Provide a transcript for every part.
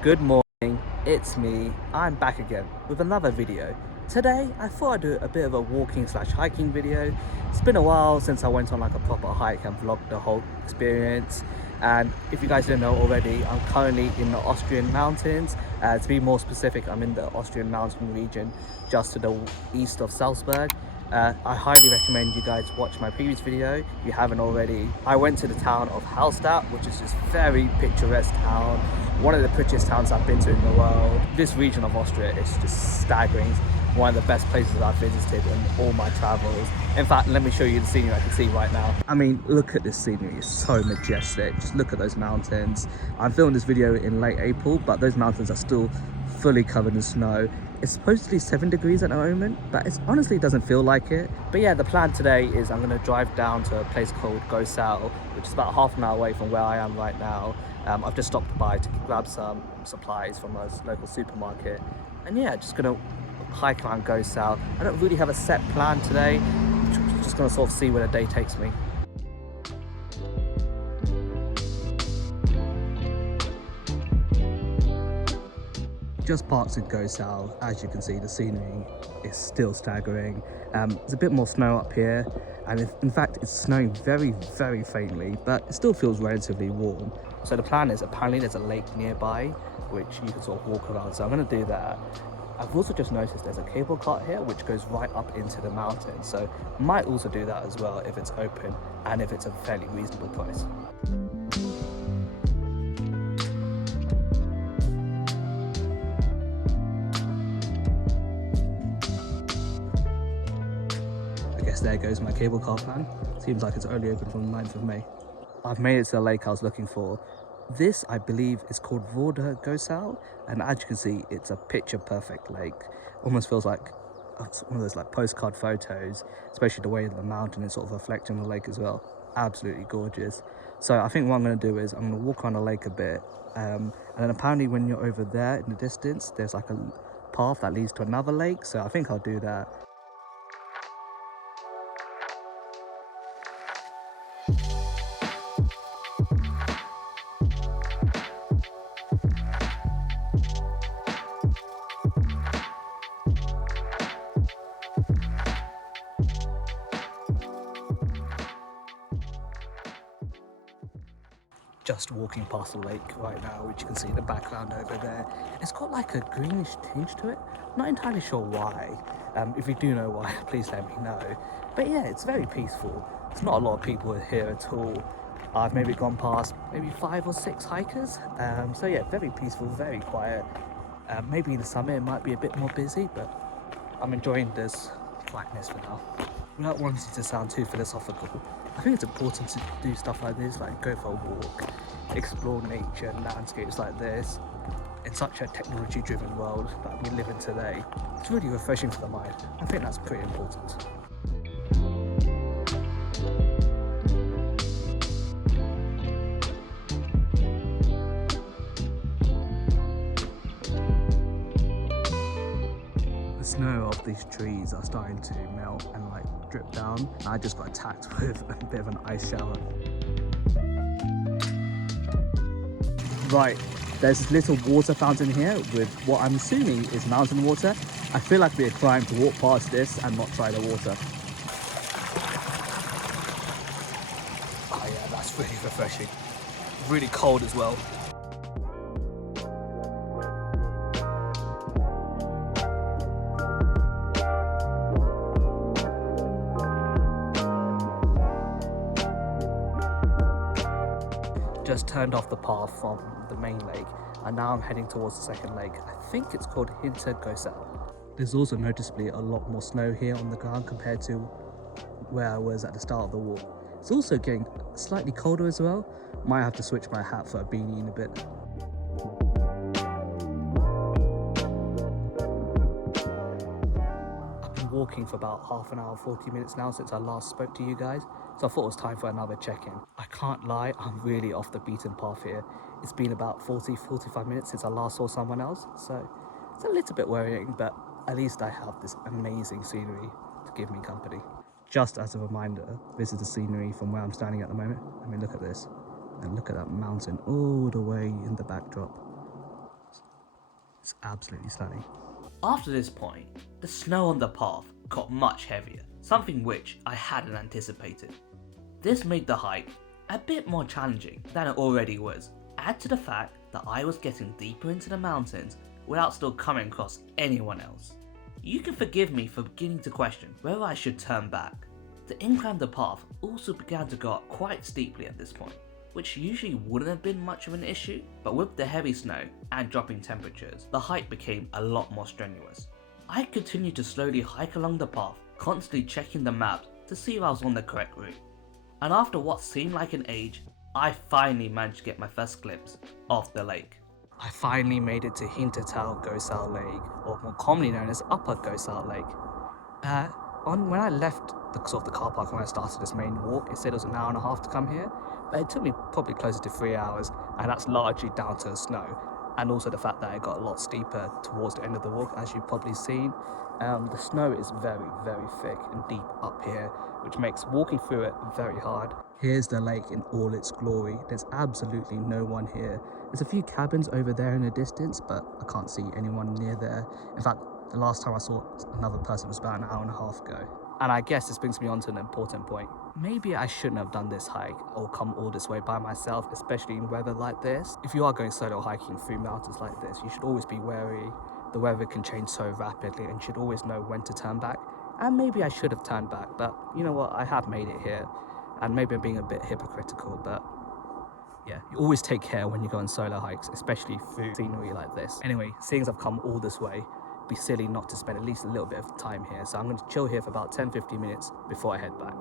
Good morning, it's me. I'm back again with another video. Today, I thought I'd do a bit of a walking slash hiking video. It's been a while since I went on like a proper hike and vlogged the whole experience. And if you guys didn't know already, I'm currently in the Austrian mountains. To be more specific, I'm in the Austrian mountain region just to the east of Salzburg. I highly recommend you guys watch my previous video if you haven't already. I went to the town of Hallstatt, which is just very picturesque town, one of the prettiest towns I've been to in the world. This region of Austria is just staggering. One of the best places I've visited in all my travels. In fact, let me show you the scenery I can see right now. I mean, look at this scenery, it's so majestic. Just look at those mountains. I'm filming this video in late April, but those mountains are still fully covered in snow. It's supposedly 7 degrees at the moment, but it honestly doesn't feel like it. But yeah, the plan today is I'm gonna drive down to a place called Gosau, which is about half an hour away from where I am right now. I've just stopped by to grab some supplies from a local supermarket. And yeah, just gonna hike around Gosau. I don't really have a set plan today. Just gonna sort of see where the day takes me. Just parked in Gosau. As you can see, the scenery is still staggering. There's a bit more snow up here, and in fact it's snowing very faintly, but it still feels relatively warm. So the plan is, apparently there's a lake nearby which you can sort of walk around, so I'm going to do that. I've also just noticed there's a cable cart here which goes right up into the mountain, so might also do that as well if it's open and if it's a fairly reasonable price. I guess there goes my cable car plan. Seems like it's only open from the 9th of May. I've made it to the lake I was looking for. This, I believe, is called Vorderer Gausausee, and as you can see, it's a picture perfect lake. Almost feels like it's one of those like postcard photos, especially the way the mountain is sort of reflecting the lake as well. Absolutely gorgeous. So I think what I'm going to do is I'm going to walk around the lake a bit, and then apparently when you're over there in the distance, there's like a path that leads to another lake, so I think I'll do that. Just walking past the lake right now, which you can see in the background over there. It's got like a greenish tinge to it. Not entirely sure why. If you do know why, please let me know. But yeah, it's very peaceful. There's not a lot of people here at all. I've maybe gone past maybe 5 or 6 hikers. So yeah, very peaceful, very quiet. Maybe in the summer it might be a bit more busy, but I'm enjoying this quietness for now. Without wanting to sound too philosophical, I think it's important to do stuff like this, like go for a walk, explore nature and landscapes like this in such a technology-driven world that we live in today. It's really refreshing for the mind. I think that's pretty important. The snow of these trees are starting to melt and like drip down. I just got attacked with a bit of an ice shower. Right, there's this little water fountain here with what I'm assuming is mountain water. I feel like it'd be a crime to walk past this and not try the water. Oh yeah, that's really refreshing. Really cold as well. Just turned off the path from the main lake, and now I'm heading towards the second lake. I think it's called Hinterer Gosausee. There's also noticeably a lot more snow here on the ground compared to where I was at the start of the walk. It's also getting slightly colder as well. Might have to switch my hat for a beanie in a bit. I've been walking for about half an hour, 40 minutes now since I last spoke to you guys. So I thought it was time for another check-in. I can't lie, I'm really off the beaten path here. It's been about 45 minutes since I last saw someone else, so it's a little bit worrying, but at least I have this amazing scenery to give me company. Just as a reminder, this is the scenery from where I'm standing at the moment. I mean, look at this, and look at that mountain all the way in the backdrop. It's absolutely stunning. After this point, the snow on the path got much heavier, something which I hadn't anticipated. This made the hike a bit more challenging than it already was. Add to the fact that I was getting deeper into the mountains without still coming across anyone else. You can forgive me for beginning to question whether I should turn back. The incline of the path also began to go up quite steeply at this point, which usually wouldn't have been much of an issue, but with the heavy snow and dropping temperatures, the hike became a lot more strenuous. I continued to slowly hike along the path, constantly checking the map to see if I was on the correct route. And after what seemed like an age, I finally managed to get my first glimpse of the lake. I finally made it to Hinterer Gosausee Lake, or more commonly known as Upper Gosau Lake. When I left the car park when I started this main walk, it said it was an hour and a half to come here, but it took me probably closer to 3 hours, and that's largely down to the snow, and also the fact that it got a lot steeper towards the end of the walk, as you've probably seen. The snow is very, very thick and deep up here, which makes walking through it very hard. Here's the lake in all its glory. There's absolutely no one here. There's a few cabins over there in the distance, but I can't see anyone near there. In fact, the last time I saw another person was about an hour and a half ago. And I guess this brings me on to an important point. Maybe I shouldn't have done this hike or come all this way by myself, especially in weather like this. If you are going solo hiking through mountains like this, you should always be wary. The weather can change so rapidly and you should always know when to turn back. And maybe I should have turned back, but you know what, I have made it here. And maybe I'm being a bit hypocritical, but yeah, you always take care when you go on solo hikes, especially through scenery like this. Anyway, seeing as I've come all this way, it'd be silly not to spend at least a little bit of time here. So I'm going to chill here for about 10-15 minutes before I head back.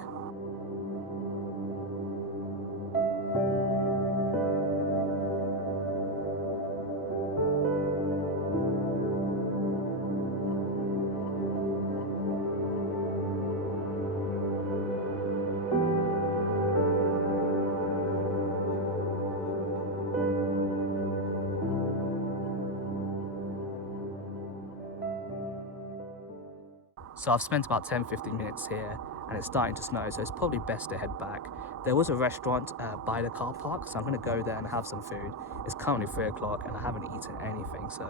So I've spent about 10-15 minutes here and it's starting to snow, so it's probably best to head back. There was a restaurant by the car park, so I'm going to go there and have some food. It's currently 3 o'clock and I haven't eaten anything, so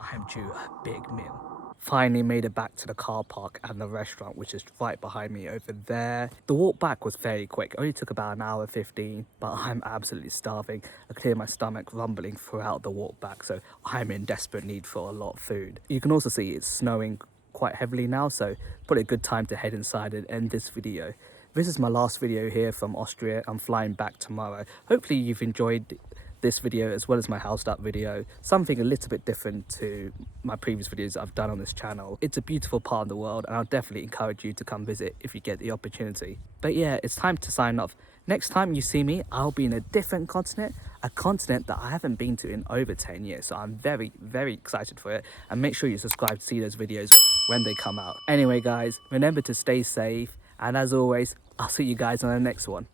I'm due a big meal. Finally made it back to the car park and the restaurant, which is right behind me over there. The walk back was very quick, it only took about an hour 15, but I'm absolutely starving. I cleared my stomach rumbling throughout the walk back, so I'm in desperate need for a lot of food. You can also see it's snowing quite heavily now, so probably a good time to head inside and end this video. This is my last video here from Austria. I'm flying back tomorrow. Hopefully you've enjoyed this video as well as my housed up video, something a little bit different to my previous videos I've done on this channel. It's a beautiful part of the world and I'll definitely encourage you to come visit if you get the opportunity. But yeah, it's time to sign off. Next time you see me, I'll be in a different continent, a continent that I haven't been to in over 10 years. So I'm very, very excited for it, and make sure you subscribe to see those videos when they come out. Anyway guys, remember to stay safe, and as always, I'll see you guys on the next one.